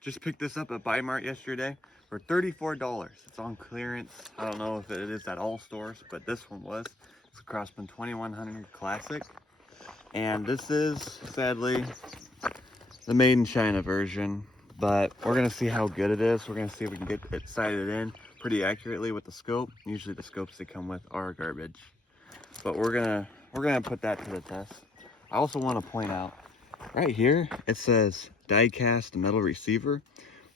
Just picked this up at Buy Mart yesterday for $34. It's on clearance. I don't know if it is at all stores, but this one was. It's a Crosman 2100 Classic. And this is, sadly, the Made in China version. But we're going to see how good it is. We're going to see if we can get it sighted in pretty accurately with the scope. Usually the scopes they come with are garbage. But we're gonna put that to the test. I also want to point out, right here, it says die-cast metal receiver.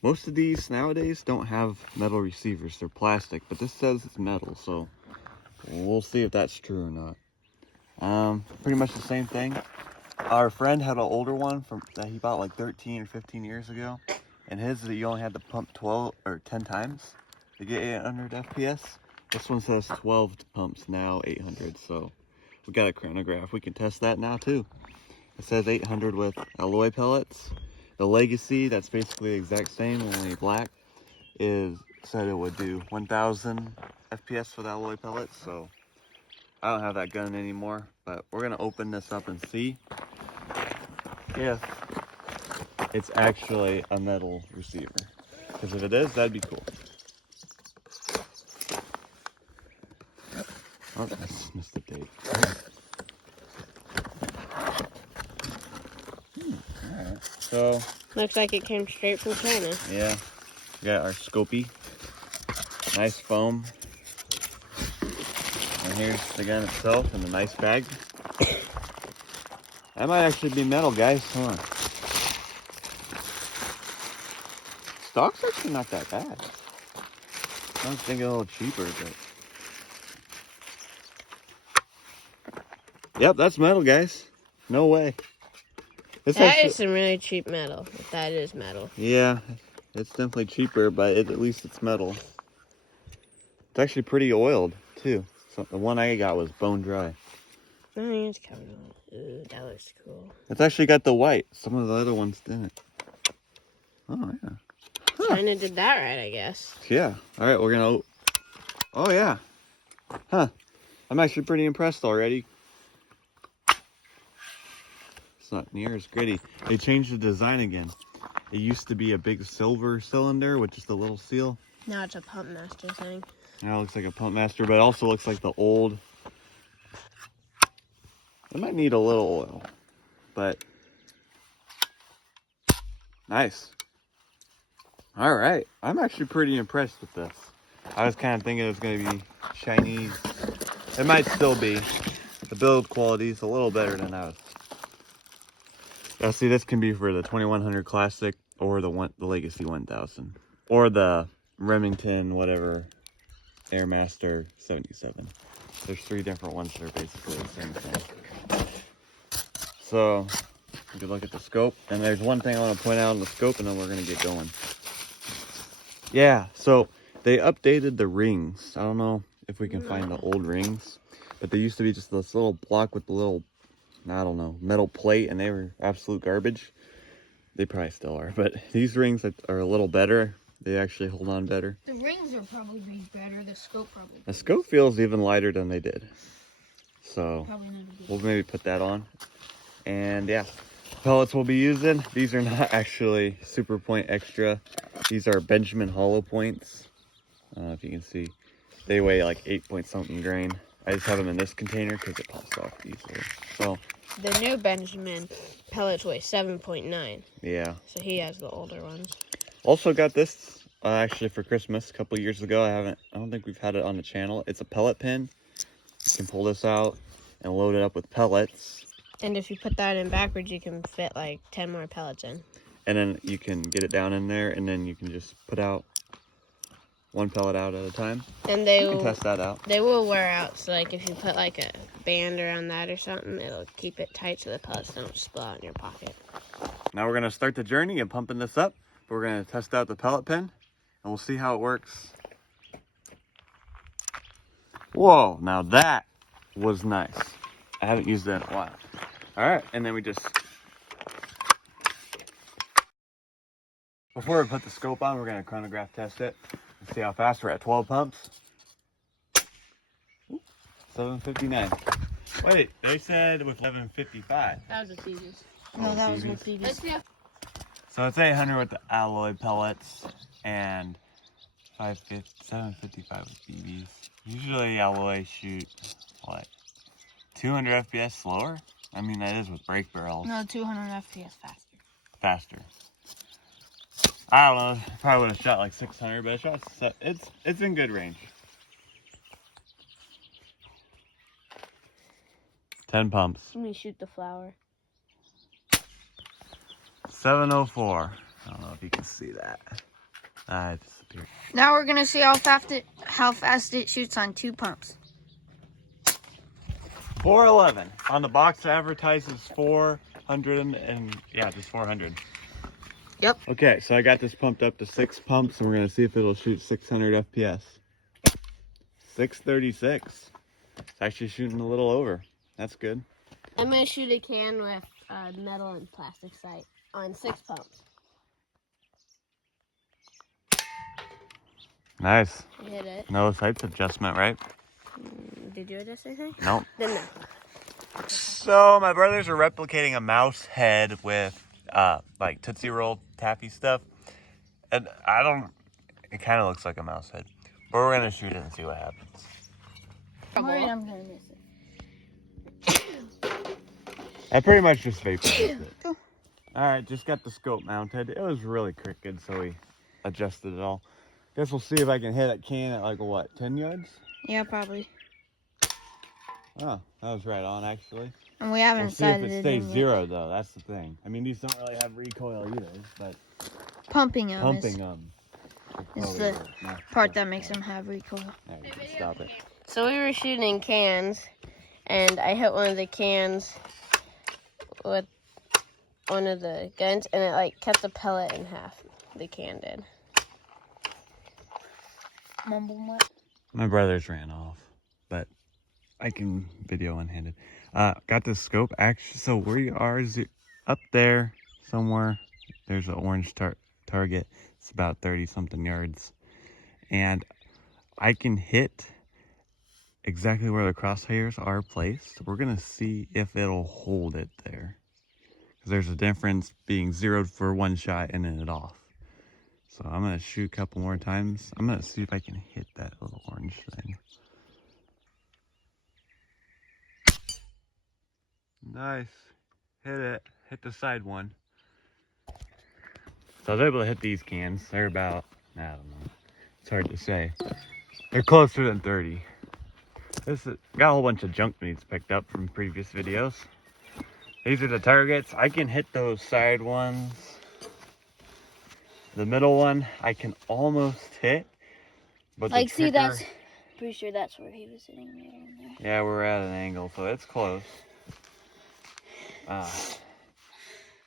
Most of these nowadays don't have metal receivers, they're plastic, but this says it's metal, so we'll see if that's true or not. Pretty much the same thing. Our friend had an older one that he bought like 13 or 15 years ago, and his, you only had to pump 12 or 10 times to get 800 FPS. This one says 12 pumps now, 800, so we got a chronograph. We can test that now too. It says 800 with alloy pellets. The Legacy, that's basically the exact same, only black, said it would do 1000 FPS with alloy pellets, so I don't have that gun anymore, but we're gonna open this up and see if it's actually a metal receiver. Because if it is, that'd be cool. Oh, I just missed the date. Alright, so. Looks like it came straight from China. Yeah. We got our Scopy. Nice foam. And here's the gun itself in a nice bag. That might actually be metal, guys. Hold on. Stock's actually not that bad. I was thinking a little cheaper, but. Yep, that's metal, guys. No way. That is some really cheap metal, if that is metal. Yeah, it's definitely cheaper, but at least it's metal. It's actually pretty oiled, too. So the one I got was bone dry. Oh, yeah, it's covered on. Ooh, that looks cool. It's actually got the white. Some of the other ones didn't. Oh, yeah. Huh. China did that right, I guess. Yeah. All right, we're going to... Oh, yeah. Huh. I'm actually pretty impressed already. It's not near as gritty. They changed the design again. It used to be a big silver cylinder with just a little seal. Now it's a pump master thing. Now it looks like a pump master, but it also looks like the old... It might need a little oil, but... Nice. All right. I'm actually pretty impressed with this. I was kind of thinking it was going to be Chinese. It might still be. The build quality is a little better than I was. Now, see, this can be for the 2100 Classic or the Legacy 1000 or the Remington, whatever, Airmaster 77. There's 3 different ones that are basically the same thing. So, you can look at the scope. And there's one thing I want to point out on the scope, and then we're going to get going. Yeah, so they updated the rings. I don't know if we can find the old rings, but they used to be just this little block with the little, I don't know, metal plate, and they were absolute garbage. They probably still are, but these rings are a little better. They actually hold on better. The rings are probably better. The scope probably. The scope feels even lighter than they did. So we'll maybe put that on. And yeah, pellets we'll be using. These are not actually Super Point Extra. These are Benjamin Hollow Points. I don't know if you can see. They weigh like 8 point something grain. I just have them in this container because it pops off easily. So the new Benjamin pellets weigh 7.9. Yeah. So he has the older ones. Also got this actually for Christmas a couple years ago. I don't think we've had it on the channel. It's a pellet pin. You can pull this out and load it up with pellets. And if you put that in backwards, you can fit like 10 more pellets in. And then you can get it down in there, and then you can just put out one pellet out at a time. And you can test that out. They will wear out, so like if you put like a band around that or something, it'll keep it tight so the pellets don't spill out in your pocket. Now we're going to start the journey and pumping this up. We're going to test out the pellet pin, and we'll see how it works. Whoa, now that was nice. I haven't used that in a while. All right, and then we just... Before we put the scope on, we're going to chronograph test it and see how fast we're at. 12 pumps. 7:59. Wait, they said with 1155. That was a Caesars. No, that was BBs. with Let's BBs. see. So it's 800 with the alloy pellets and 755 with BBs. Usually alloy shoot, what, 200 FPS slower? I mean, that is with brake barrels. No, 200 FPS faster. Faster. I don't know, probably would have shot like 600, but it's in good range. 10 pumps. Let me shoot the flower. 704. I don't know if you can see that. It disappeared. Now we're gonna see how fast it shoots on 2 pumps. 411. On the box it advertises 400 and yeah, just 400. Yep. Okay, so I got this pumped up to 6 pumps and we're gonna see if it'll shoot 600 FPS. 636. It's actually shooting a little over. That's good. I'm gonna shoot a can with metal and plastic sight on 6 pumps. Nice. You hit it. No sights adjustment, right? Did you adjust anything? Nope. Then no. So my brothers are replicating a mouse head with like Tootsie Roll taffy stuff. And it kind of looks like a mouse head. But we're going to shoot it and see what happens. I'm worried I'm gonna miss it. I pretty much just vaporized it. Alright, just got the scope mounted. It was really crooked, so we adjusted it all. Guess we'll see if I can hit that can at like what, 10 yards? Yeah, probably. Oh, that was right on actually. And we haven't We'll see if decided it it stays in yet. 0 though, that's the thing. I mean, these don't really have recoil either, but Pumping them pumping is them. is the part that makes them have recoil. There, you can stop it. So we were shooting cans, and I hit one of the cans with one of the guns, and it like cut the pellet in half. The can did. Mumble mutt. My brothers ran off, but I can video one-handed. Got this scope. Actually, so we are up there somewhere. There's an orange target. It's about 30-something yards. And I can hit exactly where the crosshairs are placed. We're going to see if it'll hold it there. Because there's a difference being zeroed for one shot and then it off. So I'm going to shoot a couple more times. I'm going to see if I can hit that little orange thing. Nice. Hit it. Hit the side one. So I was able to hit these cans. They're about, I don't know. It's hard to say. They're closer than 30. Got a whole bunch of junk needs picked up from previous videos. These are the targets. I can hit those side ones. The middle one, I can almost hit. But Like, see, kicker, that's pretty sure that's where he was sitting there. yeah, we're at an angle, so it's close.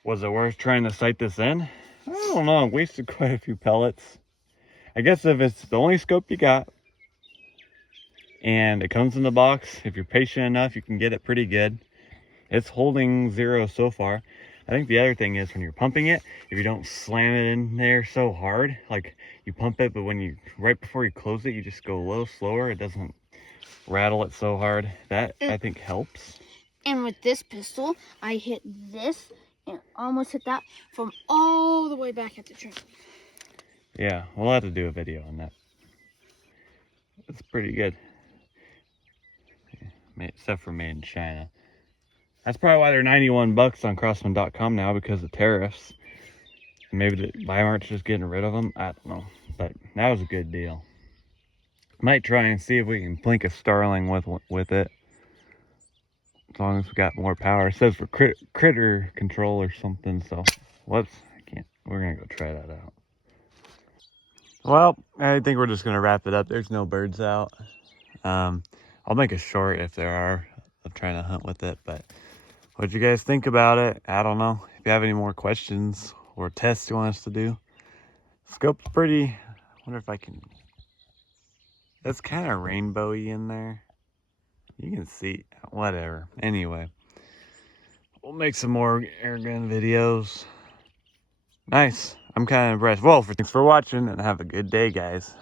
Was it worth trying to sight this in? I don't know. I wasted quite a few pellets. I guess if it's the only scope you got, and it comes in the box, if you're patient enough, you can get it pretty good. It's holding 0 so far. I think the other thing is when you're pumping it, if you don't slam it in there so hard, like you pump it, but right before you close it, you just go a little slower. It doesn't rattle it so hard. That I think helps. And with this pistol, I hit this and almost hit that from all the way back at the tree. Yeah, we'll have to do a video on that. It's pretty good. Except for made in China. That's probably why they're 91 bucks on Crosman.com now, because of tariffs. Maybe the Bi-Mart's just getting rid of them. I don't know. But that was a good deal. Might try and see if we can blink a Starling with it. As long as we got more power. It says for critter control or something. So, whoops. I can't. We're going to go try that out. Well, I think we're just going to wrap it up. There's no birds out. I'll make a short if there are. I'm trying to hunt with it, but what'd you guys think about it? I don't know. If you have any more questions or tests you want us to do. Scope's pretty. I wonder if I can. It's kind of rainbowy in there. You can see. Whatever. Anyway, we'll make some more airgun videos. Nice. I'm kind of impressed. Well, thanks for watching and have a good day, guys.